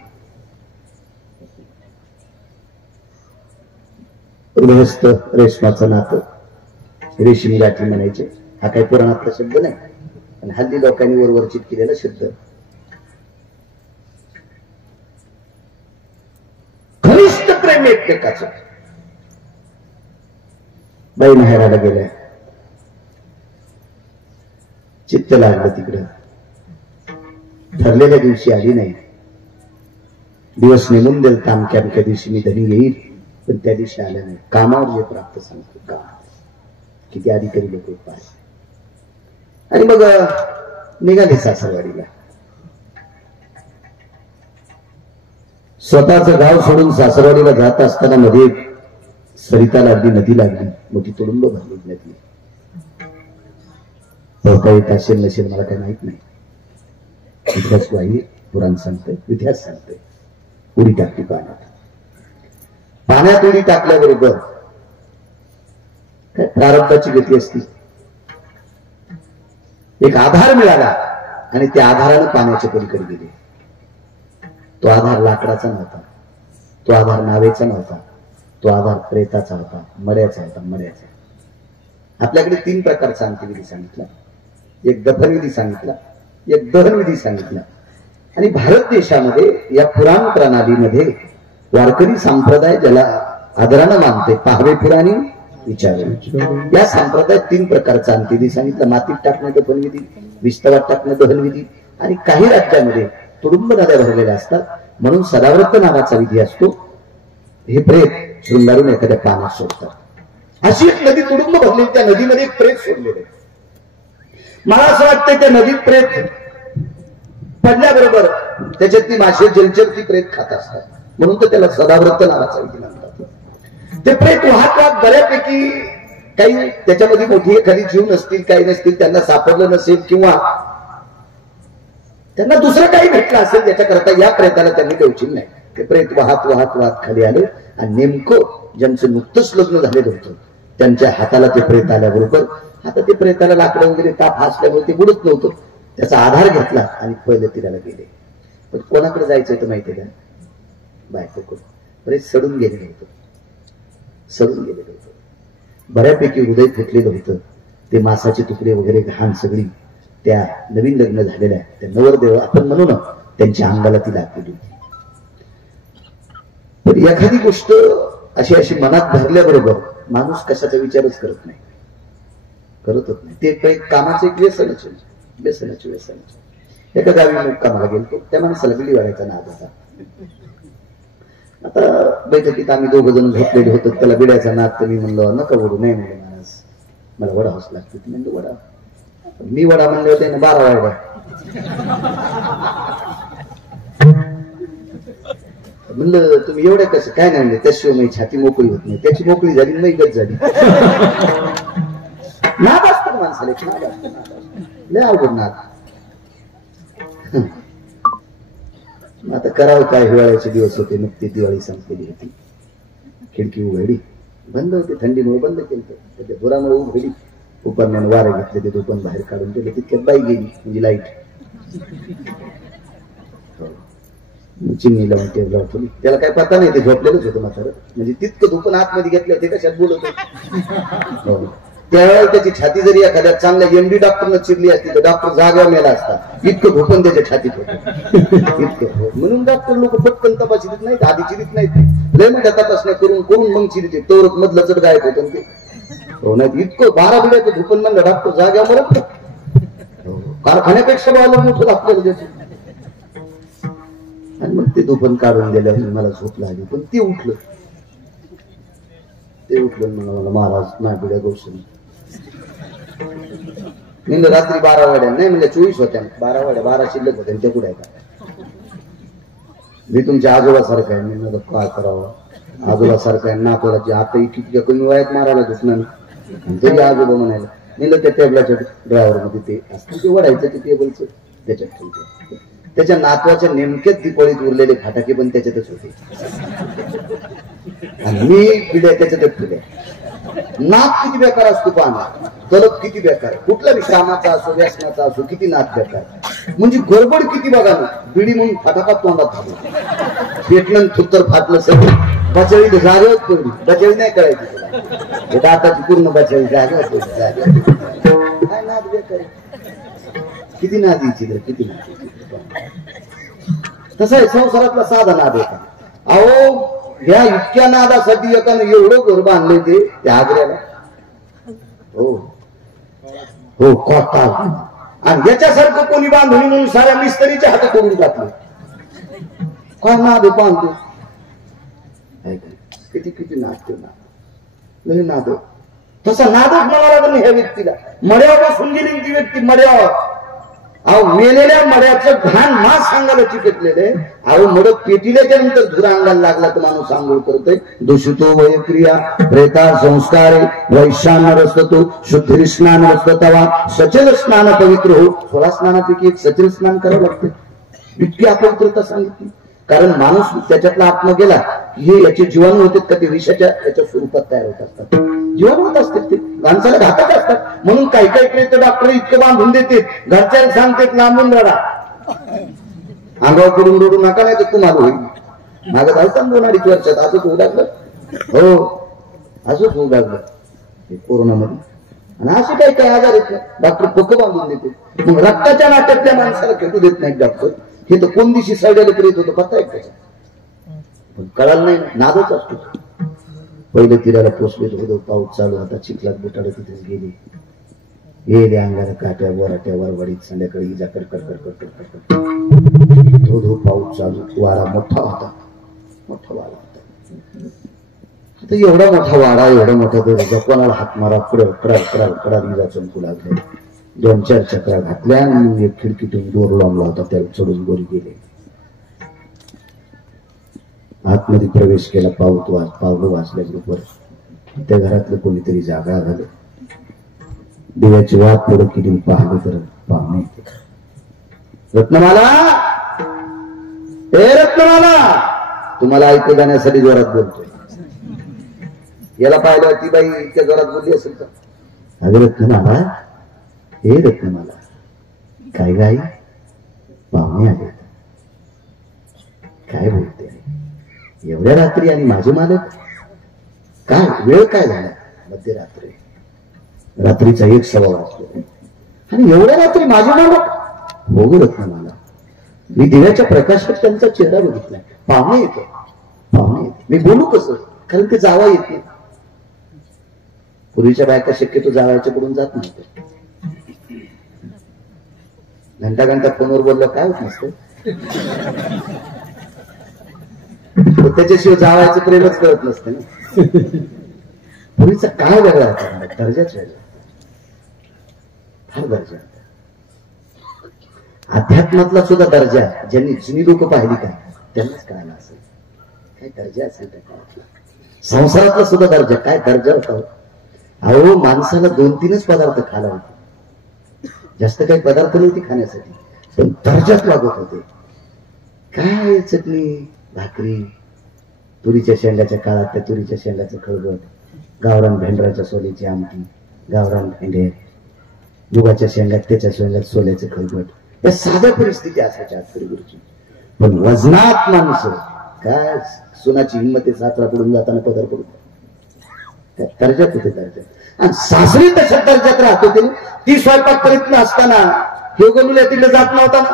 गृहस्थ रेशमाचं नातं, रेशीम गाठी म्हणायचे. हा काही पुराणातला शब्द नाही, पण हल्ली लोकांनी वरवरचित केलेला शब्द. घनिष्ठ प्रेम एकमेकाचं. बाई माहेराला गेल्या, चित्त लागलं तिकडं. ठरलेल्या दिवशी आली नाही. दिवस नेमून देईल, अमक्या अमक्या दिवशी मी धनी येईल, पण त्या दिवशी आल्या नाही. कामावर जे प्राप्त सांगतो, काम किती अधिकारी लोक पाहिजे. आणि मग निघाले सासरवाडीला. स्वतःचं गाव सोडून सासरवाडीला जात असताना मध्ये सरिता लागली, नदी लागली, मोठी तुडुंब भरली नदी. काही असेल नसेल मला काही माहित नाही. इतिहास वाही पुराण सांगतोय, इतिहास सांगतोय. उडी टाकली पाण्यात. पाण्यात उडी टाकल्याबरोबर काय प्रारब्धाची गती असती. एक आधार मिळाला आणि त्या आधारानं पाण्याच्या पलीकडे गेले. तो आधार लाकडाचा नव्हता, तो आधार नावेचा नव्हता, तो आधार प्रेताचा होता, मड्याचा होता. मड्याचा. आपल्याकडे 3 प्रकारचा अंत्यविधी सांगितला. एक दफनविधी सांगितला, एक दहनविधी सांगितला. आणि भारत देशामध्ये या पुराण प्रणालीमध्ये वारकरी संप्रदाय ज्याला आदरानं मानते, पाहवे पुराणी विचार, या संप्रदायात 3 प्रकारचा अंत्यविधी सांगितला. मातीत टाकणं दफनविधी, विस्तवात टाकणं दहनविधी, आणि काही राज्यामध्ये तुडुंब नद्या भरलेल्या असतात, म्हणून सदाव्रत नावाचा विधी असतो. हे प्रेत शृंगारून एखाद्या पाण्यात सोडतात. अशी एक नदी तुडुंब भरली, त्या नदीमध्ये एक प्रेत सोडलेले. मला असं वाटतं त्या नदीत प्रेत पडल्याबरोबर त्याच्यातली मासे जलचर ती प्रेत खात असतात, म्हणून तर त्याला सदाव्रत नावाचा विधी म्हणतात. ते प्रेत वाहतात बऱ्यापैकी. काही त्याच्यामध्ये मोठी एखादी जीव नसतील, काही नसतील, त्यांना सापडलं नसेल, किंवा त्यांना दुसरं काही भेटलं असेल ज्याच्याकरता या प्रेताला त्यांनी डोचिल नाही. ते प्रेत वाहत वाहत वाहत खाली आले, आणि नेमकं ज्यांचं नुकतंच लग्न झालेलं होतं त्यांच्या हाताला ते प्रेत आल्याबरोबर, आता ते प्रेताला लाकडं वगैरे ताप असल्यामुळे ते बुडत नव्हतं, त्याचा आधार घेतला आणि पहिलं तिला गेले. पण कोणाकडे जायचं होतं माहितीये का? बायकोकडे. प्रेत सडून गेलेलं होतं, सडून गेलेलं होतं. बऱ्यापैकी हृदय फुटलेलं होतं. ते मासाचे तुकडे वगैरे घाण सगळी त्या नवीन लग्न झालेल्या त्या नवरदेव आपण म्हणू ना, त्यांच्या अंगाला ती लागलेली होती. पण एखादी गोष्ट अशी अशी मनात भरल्याबरोबर माणूस कशाचा विचारच करत नाही, करतच नाही. ते काही कामाचं एक व्यसनच, व्यसनाचे व्यसन. एका गावी मग कामाला गेलो, त्या माणसाला बिडी वाढायचा नाद होता. आता बैठकीत आम्ही 2 जण झोपलेले होतो, त्याला बिड्याचा नाद. तर मी म्हणलो नका वडू. नाही म्हणले महाराज, मला वडावंच लागतं. ती म्हणलं वडा. मी वडा म्हणले होते ना 12 वाड्या. म्हणलं तुम्ही एवढ्या कसं काय नाही म्हणले, त्याशिवाय माझी छाती मोकळी होत नाही. त्याची मोकळी झाली, नाही गत झाली. नाद असतो माणसाला, नाद असतो, लय अवघड नाद. आता करावं काय, हिवाळ्याचे दिवस होते, नुकती दिवाळी संपलेली होती. खिडकी उघडी, बंद होती, थंडीमुळे बंद केलं. त्याच्या धुरामुळे उघडी. उपरण्यानं वारे घेतले, ते दुकान बाहेर काढून दिले. तितक्यात बाई गेली, म्हणजे लाईट. चिमणी लावून टेबल ठेवली. त्याला काय पता नाही, ते झोपलेलंच होतं म्हातारं. म्हणजे तितकं धुपण आतमध्ये घेतलं, ते कशात बोलत होते. त्यावेळेला त्याची छाती जरी एखाद्या चांगल्या एमडी डॉक्टरनं चिरली असती तर डॉक्टर जागा मेला असता. इतकं धोपण त्याच्या छातीत होतं, इतकं. म्हणून डॉक्टर लोक पटकन तपासित नाहीत, आधी चिरीत नाहीत. लय मोठ्या तपासण्या करून करून मग चिरीत. तोर मधलं चढ गायब होतं ते. हो नाही, इतकं 12 बिड्याचं धोपण म्हणलं डॉक्टर जाग्या मरत नाही. कारखान्यापेक्षा बायला मोठं आपल्याला देतो. आणि मग ते दुपण काढून दिल्यावर मला झोप लागली. पण ते उठलं मला महाराज नाबिड्या गोष्टी म्हणजे रात्री 12 वाड्या नाही म्हणजे 24 होत्या. 12 वाड्या 12 शिल्लक होत्या. त्या कुठे आहे? मी तुमच्या आजोबासारखं आहे. मी म्हणलं काय करावं? आजोबासारखं आहे नातोलाची आता इतक्या कमी वयात मारायला दुखणार आणि तरी आजोबा म्हणायला. म्हणलं त्या टेबलाच्या ड्रायव्हर मध्ये ते असतं ते वडायचं ते टेबलचं त्याच्यात ठेवते. त्याच्या नातवाच्या नेमक्याच दिपाळीत उरलेले फटाके पण त्याच्यातच होते आणि मी पिढ्या त्याच्यातच पिढ्या. नाद किती बेकार असतो पाहणार. तलप किती बेकार. कुठलाही कामाचा असो व्यसनाचा असो किती नाद बेकार. म्हणजे गडबड किती बघा ना. बिडी म्हणून फटाका तोंडात घालून पेटलं थुत्तर फाटलं सगळं. बचाळी तर जागेवर पडली. बचाळी नाही करायची तुला. हे दाताची पूर्ण बचाळी जागेवर पडली. काय नाद बेकार. किती नादीची तर किती नादीची. तसं आहे संसारातला साधा नाद होता. अहो या इतक्या नादासाठी एकानं एवढं घर बांधले ते आग्र्याला. हो हो कोटाल. आणि याच्यासारखं कोणी बांधणी म्हणून साऱ्या मिस्त्रीच्या हातात करून टाकले. काय नाद बांधतो. किती किती नाद लय नाद. तसा नादच मला लागला ह्या व्यक्तीला. मड्यावर बसून गेली ती व्यक्ती मड्यावर. अहो मेलेल्या मड्याचं घाण मास सांगायला चिकटलेले. अहो मड पेटिल्याच्या नंतर धुरा अंगाला लागला तर माणूस आंघोळ करतोय. दूषितो वयक्रिया प्रेता संस्कारे वैशान रसतो शुद्धी स्नान रसतवा सचल स्नान पवित्र हो. 16 स्नानापैकी एक सचल स्नान करावं लागतं. इतकी अपवित्रता सांगितली. कारण माणूस त्याच्यातला आत्मा गेला हे याचे जीवाणू होते का ते विषाच्या याच्या स्वरूपात तयार होत असतात. जीवाणू होत असतात ते माणसाला घातक असतात. म्हणून काही काही डॉक्टर इतकं बांधून देते घरच्याला सांगतात लांबून रडा. अंगावर पडून रडू नका नाही तर तुम्हाला होईल. मागं जायचं 2-2.5 वर्षात असंच होऊ लागलं. हो असंच होऊ लागलं कोरोनामध्ये. आणि असे काही काही आजार आहेत डॉक्टर पोकं बांधून देते. मग रक्ताच्या नाट्यातल्या माणसाला खेटू देत नाहीत डॉक्टर. हे तर कोण दिवशी साईडाला करीत होतं पत्ता आहे त्याचा. पण कळालं नाही नादच असतो. पहिलं तिराला पोचले होतो. पाऊस चालू होता. चिखलात बुटाडे तिथे गेले अंगाला काट्या वराट्या वरवडीत संध्याकाळी इजा कडकड धो धो पाऊस चालू. वारा मोठा होता. मोठा वारा होता. आता एवढा मोठा वारा एवढा मोठा कोणाला हात मारा कडा इजा चमकू लागले. 2-4 चक्रा घातल्या आणि एक खिडकीतून दोर लावला होता त्याला चढून गोरी गेले. आतमध्ये प्रवेश केला. पावलं वाचल्याबरोबर त्या घरातलं कोणीतरी जागा झालं. दिव्याची वाट पुढे केली. पाहिलं तर पाहुणे रत्नमाला ए रत्नमाला तुम्हाला ऐकू जाण्यासाठी जोरात बोलतोय. याला पाहिलं ती बाई इतक्या जोरात बोलली असेल का? अगं रत्नमाला हे रत्नमाला काय गाई पाहुणे आले. काय बोलते एवढ्या रात्री आणि माझे मालक काय वेळ काय झाला? मध्यरात्री. रात्रीचा 1:15 वाजले आणि एवढ्या रात्री माझे मालक. हो ग रत्नमाला मी दिव्याच्या प्रकाशात त्यांचा चेहरा बघितलाय. पाहुणे येतो पाहुणे येतो. मी बोलू कसं कारण ते जावा येत नाही. पूर्वीच्या बायका शक्यतो जावायच्या कडून जात नव्हत्या. घंटा फोनवर बोललं काय होत नसतं. त्याच्याशिवाय जावायचं प्रेमच कळत नसतं ना. पूर्वीचा काय वेगळा होता. दर्जाच वेगळा. फार दर्जा. अध्यात्मातला सुद्धा दर्जा ज्यांनी जुनी लोक पाहिली काय त्यांनाच कळाला असेल काय दर्जा असेल त्या काळातला. संसारातला सुद्धा दर्जा काय दर्जा होता. अहो माणसाला 2-3च पदार्थ खायला होते. जास्त काही पदार्थ नव्हती खाण्यासाठी पण दर्जात लागत होते. काय चटणी भाकरी तुरीच्या शेंगाच्या काळात त्या तुरीच्या शेंगाचं खळबट. गावरान भेंडराच्या सोल्याची आमटी. गावरान भेंडे मुगाच्या शेंगात त्याच्या शेंगात सोल्याचं खळबट. या साध्या परिस्थिती असायच्या आजपर्यंतची. पण वजनात माणसं काय सोनाची हिंमत सासरा पडून जाताना पदर पडून त्या दर्जात होते. दर्जात. आणि सासरी तशा दर्जात राहत होते. ती स्वयंपाक करीत नसताना हे गोलूला तिला जात नव्हता ना.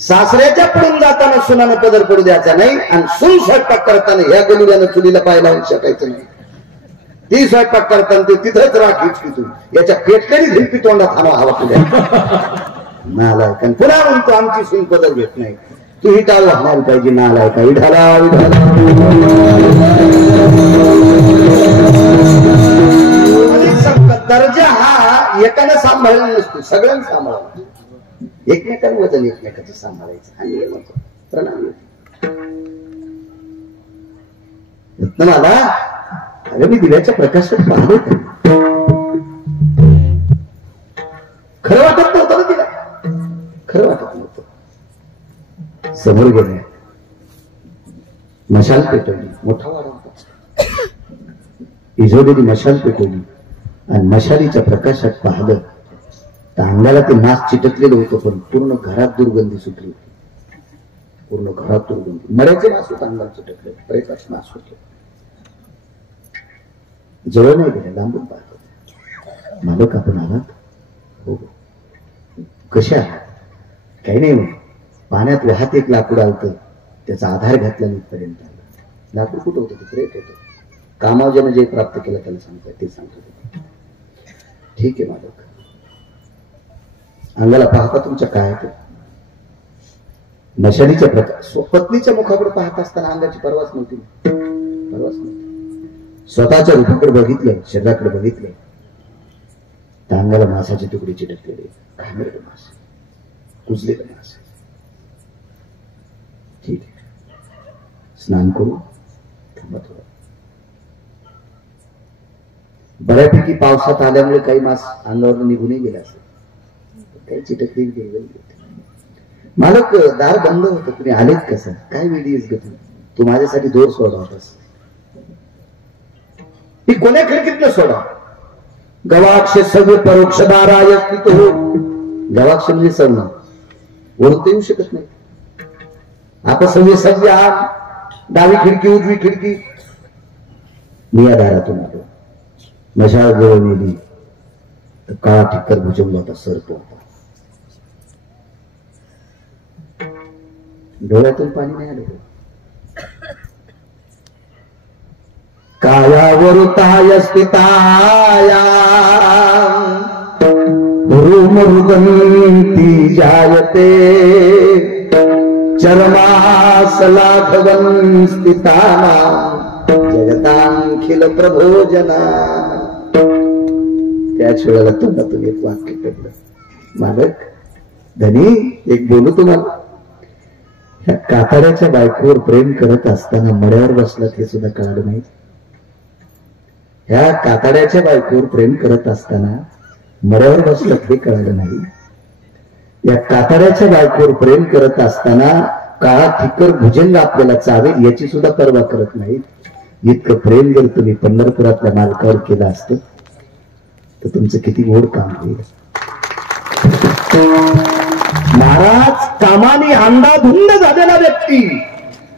सासऱ्याच्या पडून जाताना सुनानं पदर पडू द्यायचा नाही आणि सून स्वयंपाक करताना ह्या गोलुल्यानं चुलीला पाय लावून शकायचं नाही. ती स्वयंपाक करताना ते तिथंच राखीच की तू याच्या पेटलेली झिल्पी तोंडात हवा तुझ्या नालायक. पुन्हा म्हणतो आमची सून पदर घेत नाही. तू ही टाळ वाहणार पाहिजे नालायका. विठाला विठाला दर्जा हा एकाने सांभाळला नसतो, सगळ्यांना सांभाळावा. एकमेकांबद्दल एकमेकाचं सांभाळायचं आणि प्रणाम रत्नमाला. अरे मी दिव्याच्या प्रकाशात पाहलो खरं वाटत नव्हतं ना तिला, खरं वाटत नव्हतं. समोर गेले मशाल पेटवली, मोठा वाडा होता. इजोदेवी मशाल पेटवली आणि मशालीच्या प्रकाशात पाहिलं तर अंगाला ते नाच चिटकलेलं होतं, पण पूर्ण घरात दुर्गंधी सुटली होती. पूर्ण घरात दुर्गंधी, मड्याचे नाच होत अंगाला चिटकले, प्रेताच नाच होते. जवळ नाही गेले, लांबून पाहत. मालक आपण आलात? हो. कसे आहात? काही नाही म्हणून पाण्यात वाहत एक लाकूड आलतं, त्याचा आधार घातला इथपर्यंत आला. लाकूड कुठं होतं? ते प्रेत होतं. कामावजानं जे प्राप्त केलं त्याला सांगताय ते सांगतो. ठीक आहे मालक. अंगाला पाहता तुमच्या काय आहे? मशालीच्या प्रकाश. पत्नीच्या मुखाकडे पाहत असताना अंगाची परवाच नव्हती, परवाच नव्हती. स्वतःच्या रूपाकडे बघितलं, शरीराकडे बघितलं तर अंगाला मासाचे तुकडे चिटकलेले, घाणेरडे मास, कुजलेले मास. ठीक आहे, स्नान करू, थांबा थोडं. बऱ्यापैकी पावसात आल्यामुळे काही मास अंगावर निघूनही गेला असेल, काही चिटकली गेली. मालक दार बंद होतं, तुम्ही आलेच कसं? काय वेळीच घेतो तू माझ्यासाठी दोर सोडा होतास. ती कोण्या खिडकीतनं सोडा? गवाक्ष सगळे परोक्षदाराय स्थित हो. गवाक्ष म्हणजे सवना, वरून ते येऊ शकत नाही. आता सगळे सगळे आत, डावी खिडकी उजवी खिडकी. मी या दारातून आलो, मशाल जवळ नेली तर काळा ठिक्कर भुजंगला होता, सर्प होता. डोळ्यातून पाणी नाही आलं. कायावरुताय स्थिताया मृगंती जायते चरमासलाघवन स्थिताना जगतांखिल प्रभोजना. त्याच वेळेला तोंडातून एक वाक्य पडलं. मालक धनी, एक बोलू तुम्हाला. ह्या कातड्याच्या बायकोवर प्रेम करत असताना मड्यावर बसलात हे सुद्धा कळलं नाही. ह्या कातड्याच्या बायकोवर प्रेम करत असताना मड्यावर बसलात हे कळलं नाही. या कातड्याच्या बायकोवर प्रेम करत असताना काळा ठिक्कर भुजंग आपल्याला चावेल याची सुद्धा पर्वा करत नाहीत. इतकं प्रेम जर तुम्ही पंढरपुरातल्या मालकावर केलं असतं तर तुमचं किती गोड काम होईल. महाराज कामाने अंधाधुंद झालेला व्यक्ती,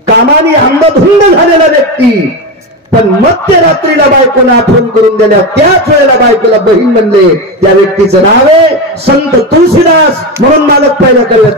कामाने अंधाधुंद झालेला व्यक्ती, पण मध्यरात्रीला बायकोला आठवण करून दिल्या, त्याच वेळेला बायकोला बहीण म्हणले. त्या व्यक्तीचं नाव आहे संत तुलसीदास. म्हणून मालक पहिला कळलं